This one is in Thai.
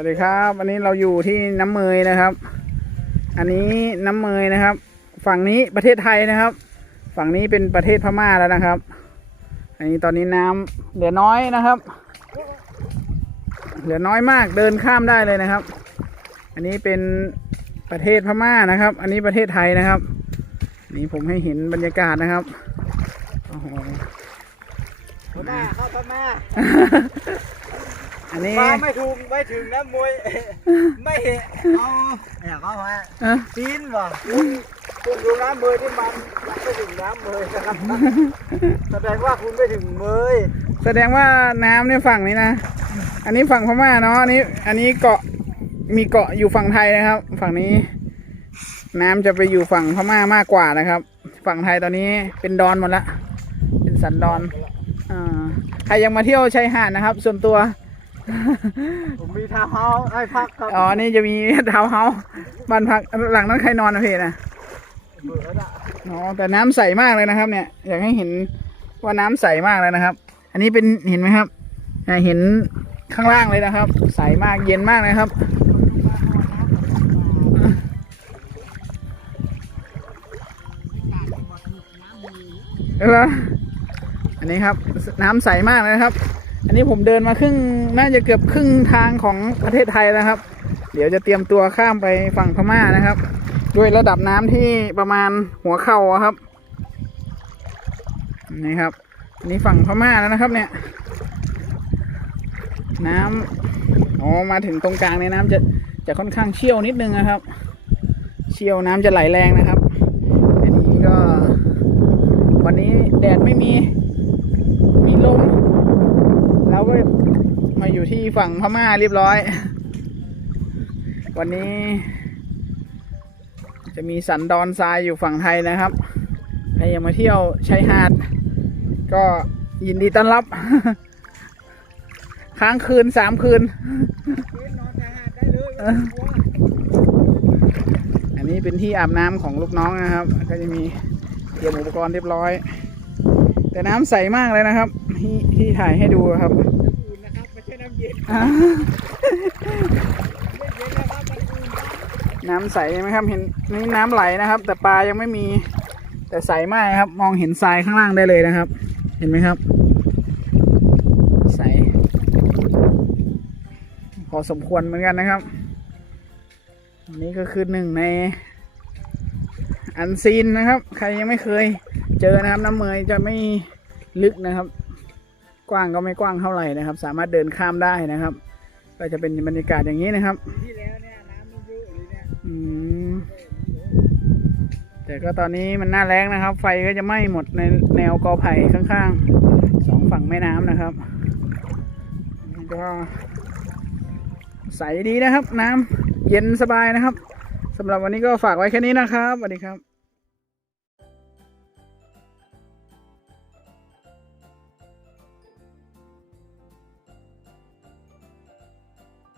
วัสดีครับวันนี้เราอยู่ที่น้ำเมยนะครับ อันนี้น้ำเมยนะครับ ฝั่งนี้ประเทศไทยนะครับ ฝั่งนี้เป็นประเทศพม่าแล้วนะครับ อันนี้ตอนนี้น้ำเหลือน้อยนะครับ เหลือน้อยมากเดินข้ามได้เลยนะครับ อันนี้เป็นประเทศพม่านะครับ อันนี้ประเทศไทยนะครับ นี่ผมให้เห็นบรรยากาศนะครับโอ้โหพม่าเข้าพม่า อันนี้มาไม่ถูกไม่ถึงน้ำมวยไม่เอาอยากเขามาเอ้อปีนว่ะคุณดูน้ำเมยที่มันไม่ถึงน้ำเมยนะครับแสดงว่าคุณไม่ถึงเมยแสดงว่าน้ำเนี่ยฝั่งนี้นะ อันนี้ฝั่งพม่าเนาะอันนี้ อันนี้เกาะมีเกาะอยู่ฝั่งไทยนะครับ ฝั่งนี้ น้ำจะไปอยู่ฝั่งพม่ามากกว่านะครับ ฝั่งไทยตอนนี้เป็นดอนหมดละเป็นสันดอนอ่าใครยังมาเที่ยวชายหาดนะครับ ส่วนตัว ผมมีทาวน์เฮาส์ให้พักครับอ๋อ นี่จะมีทาวน์เฮาส์บ้านพักหลังนั้นใครนอนนะเพนะเบื่อแล้วอ๋อแต่น้ำใสมากเลยนะครับ เนี่ย อยากให้เห็นว่าน้ำใสมากเลยนะครับ อันนี้เป็นเห็นไหมครับอ่าเห็นข้างล่างเลยนะครับ ใสมากเย็นมากเลยครับ เอออันนี้ครับ น้ำใสมากเลยนะครับ อันนี้ผมเดินมาครึ่งน่าจะเกือบครึ่งทางของประเทศไทยแล้วครับ เดี๋ยวจะเตรียมตัวข้ามไปฝั่งพม่านะครับ ด้วยระดับน้ำที่ประมาณหัวเข่าครับ นี่ครับนนี้ฝั่งพม่าแล้วนะครับ เนี่ย น้ำอ๋อมาถึงตรงกลางเนี่ยน้ำจะจะค่อนข้างเชี่ยวนิดนึงนะครับ เชี่ยวน้ำจะไหลแรงนะครับ อันนี้ก็ วันนี้แดดไม่มีลมเราก็ มาอยู่ที่ฝั่งพม่าเรียบร้อย วันนี้ จะมีสันดอนทรายอยู่ฝั่งไทยนะครับ ใครอยากมาเที่ยวชายหาด ก็ยินดีต้อนรับ ค้างคืนสามคืน อันนี้เป็นที่อาบน้ำของลูกน้องนะครับ ก็จะมีเตรียมอุปกรณ์เรียบร้อย แต่น้ำใสมากเลยนะครับ ที่ที่ถ่ายให้ดูครับ นนะครับไม่ใช่น้ำเย็นอ่าไม่เย็นนะครับมันอุ่นนะน้ำใสไหมครับ เห็นนี่น้ำไหลนะครับ แต่ปลายังไม่มี แต่ใสมากครับ มองเห็นทรายข้างล่างได้เลยนะครับ เห็นไหมครับ ใส พอสมควรเหมือนกันนะครับอันนี้ก็คือหนึ่งในอันซีนนะครับ ใครยังไม่เคย เจอนะครับ น้ำเมยจะไม่ลึกนะครับ กว้างก็ไม่กว้างเท่าไหร่นะครับ สามารถเดินข้ามได้นะครับ ก็จะเป็นบรรยากาศอย่างนี้นะครับที่แล้วเนี่ยน้ำมันเยอะเลยเนี่ยอืมแต่ก็ตอนนี้มันหน้าแรงนะครับ ไฟก็จะไหม้หมดในแนวกอไผ่ข้างๆสองฝั่งแม่น้ำนะครับก็ใสดีนะครับ น้ำเย็นสบายนะครับสำหรับวันนี้ก็ฝากไว้แค่นี้นะครับสวัสดีครับ